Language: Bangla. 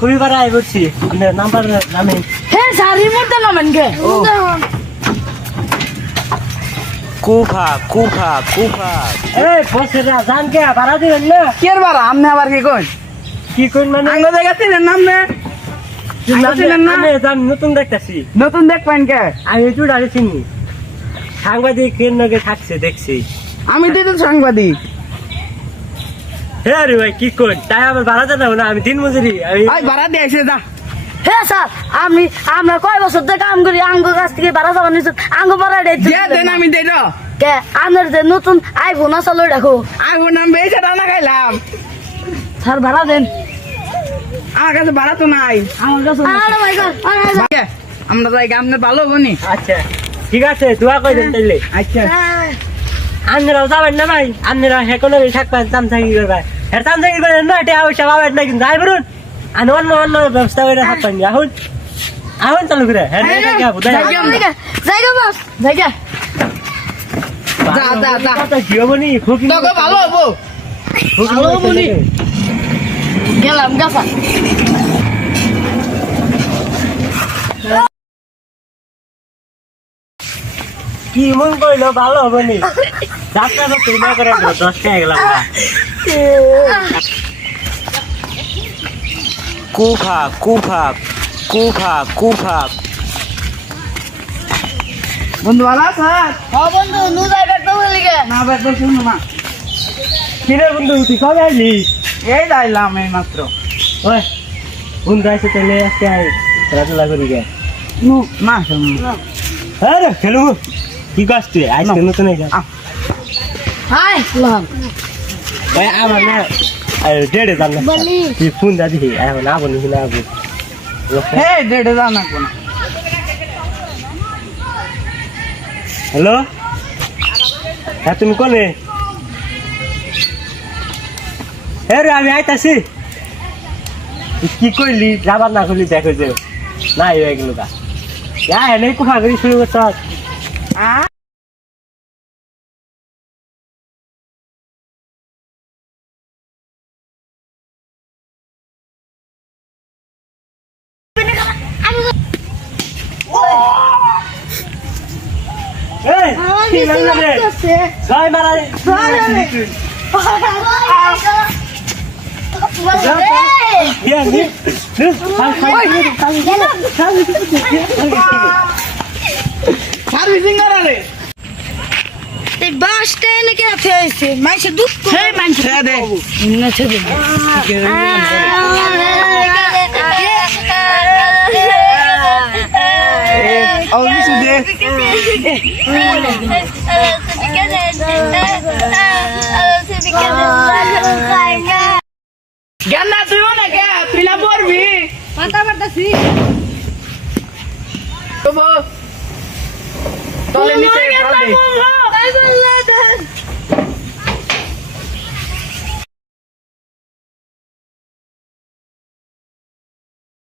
খুবই বাড়াই বলছি আপনার নাম্বার নামে হ্যাঁ স্যার রিমোটটা নামেন কে কুফা কুফা কুফা এই বসে না জান কে বাড়া দিবেন না কি আর বারা আমনে আবার কি কইন কি কোন মানে আঙ্গ জায়গা চিনেন নাম নে চিনেন না আমি জান নতুন দেখতাছি নতুন দেখ পাইন কে আমি একটু ডালে চিনি সাংবাদিক এর নাকি থাকছে দেখছি আমি দিদি সাংবাদিক হ্যাঁ রে ভাই কি কোন তাই আমার বাড়া জানাবো না আমি দিন মজুরি আমি আই ভাড়া দিয়ে আইছে যা হ্যাঁ স্যার আমরা কয় বছর ধরে কাম করি আঙ্গ কাছ থেকে ভাড়া যাওয়া নিচ্ছি আঙ্গ ভাড়া দিয়ে দেন আমি দেই র কে আমার যে নতুন আইফোন আসলে রাখো আইবো নাম বেজে রান্না খাইলাম স্যার ভাড়া দেন আমার কাছে ভাড়া তো নাই আমার কাছে আরে ভাই গড ভাইয়া, আমরা যাই আমনে ভালো বনি আচ্ছা ঠিক আছে দোয়া করে দেন তাইলে আচ্ছা আপনারাও যাবেন না ভাই আপনারা হেকনো থাকবেন চামচাগি করবেন হ্যাঁ চামচাগি করবেন না এটা অবশ্য পাবেন না কিন্তু যাই বলুন আমি অন্য অন্য ব্যবস্থা করে থাকবেন এখন এখন চালু করে হ্যাঁ জায়গা বস জায়গা যা যা যা কি হবো নি খুবই তোকে ভালো হবো ভালো হবো নি। গেলাম গাছা কি মন করলো ভালো হবো নি যাত্রা তো তুই না করে 10 টাকা গেলাম না কুফা কুফা কুফা কুফা বন্ধু ভালো স্যার ও বন্ধু নু যাইবার তো বলি গে না ভাই তো শুনো না কিরে বন্ধু তুই কবে আইলি এই যাইলাম এই মাত্র ওই বন্ধু আইসে তাহলে আজকে খেলাধুলা করি গে নু না শুনো হ্যাঁ রে খেলবো কি কাজ তুই আজকে নতুন হাই লাম ভাই আমার না ডেড়ে জান না বলি তুই ফোন দাদি এখন আবো নি না আবো হে ডেডে যা না কোন হ্যালো হ্যাঁ তুমি কোনে হ্যাঁ রে আমি আইতাছি কি করলি যাবার না করলি দেখো যে না হয়ে গেল গা এনেই কোথা করি শুরু করছ এই কি লাগলো রে জয় মারা ইয়া নি সার্ভিসিং করা রে এই বাসটা এনে কে ফেইছে মাইসে দুধ হে মাইসে ছেড়ে দে না ছেড়ে আর কিছু দে জ্ঞান না তুই না কে তুই না পড়বি পাতা পাতাছি তবু তলে নিচে মরে গেলাম, দে মরলো।